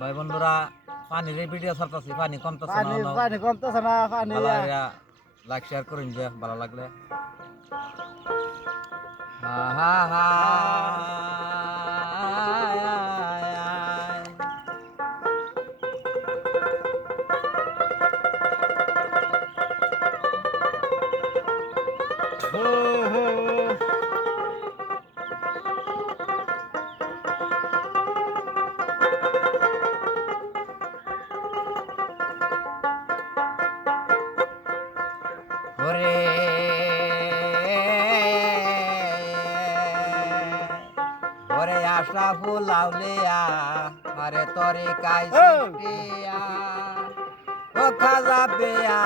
ভাই বন্ধুরা পানির এই ভিডিও ছাড়তাছি, পানি কমতেছে না, পানি কমতেছে না, পানি লাইক শেয়ার করুন যে ভালো লাগলে। হা হা হা ওরে ওরে আশা ফুলাউলিয়া আরে তরে কাইছিয়া ও খাজা পেয়া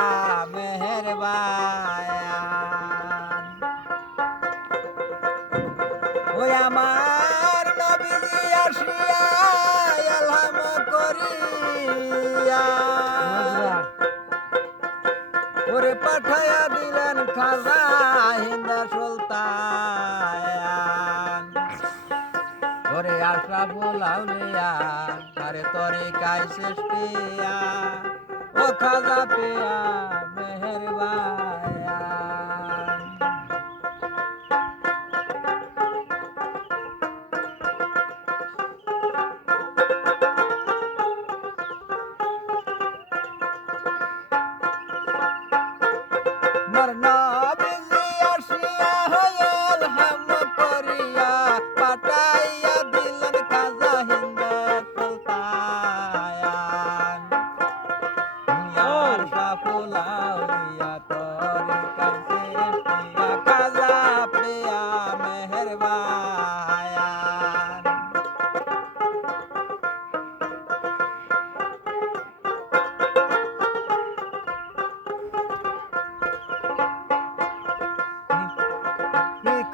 মেহেরবান ওই আমার নবীজি আসিয়া এলহাম করিয়া ওরে পাঠায়া দিলেন খাজা হিন্দ সুলতান ওরে আশা বুলাউলিয়া আরে তরে কাই সৃষ্টিয়া ও খাজা পেয়া মেহেরবান মরনা বিজি আসিয়া হয়েল হাম করিয়া পাঠাইয়া দিলেন খাজা হিন্দ সুলতান ইয়ার সাফুলাউলিয়া তোরে কাছে এসিয়া খাজা প্রিয়া মেহেরবান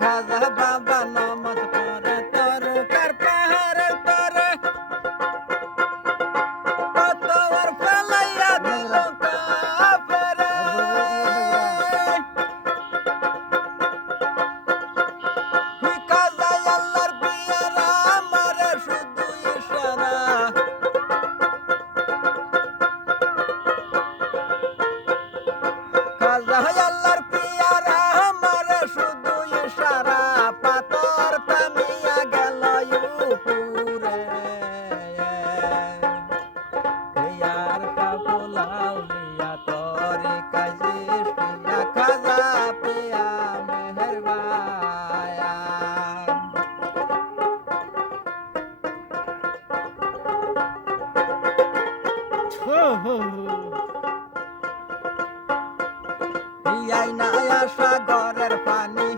খাজা বাবা নামাজ পড়ে তরকার পাহাড়ে তরে কতবার ফেলাইয়া দিল কাফেরে খাজা আল্লাহর পিয়ারা আমারে শুধু ইশারা খাজা আল্লাহর পিয়ারা আমারে শুধু ইশারা পাথর থামিয়া গেল উপরে ইয়ার কাফুলাউলিয়া তোরে কাজে পিয়া খাজা পিয়া মেহেরবান ইয়াই না আসা ঘরের পানি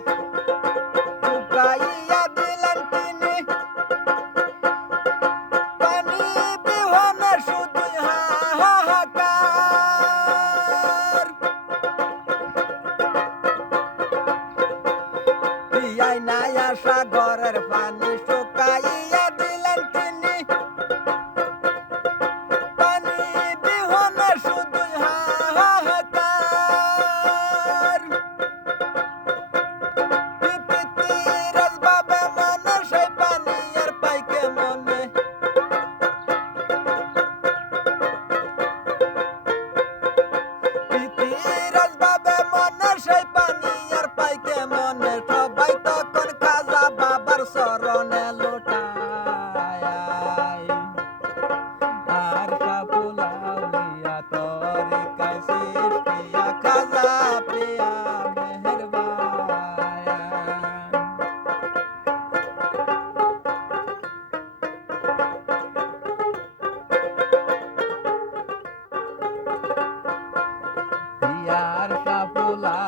শুকাইয়া দিলেন তিনি পানি বিহনে শুধুই হাহাকার ইয়াই না আসা ঘরের পানি শুকাইয়া দিলেন তিনি পানি বিহনে শুধুই হাহাকার পিপিতিরাজ বাবে মনে সেই পানি আর পাইকে মনে পিপিতিরাজ বাবে মনে সেই পানি আর পাইকে মনে সবাই তখন খাজা বাবার শরণে লুটায় আর সাফুলাউলিয়া তোরে কাছে পিয়া খাজা পিয়া মেহেরবান ইয়ার সাফুলা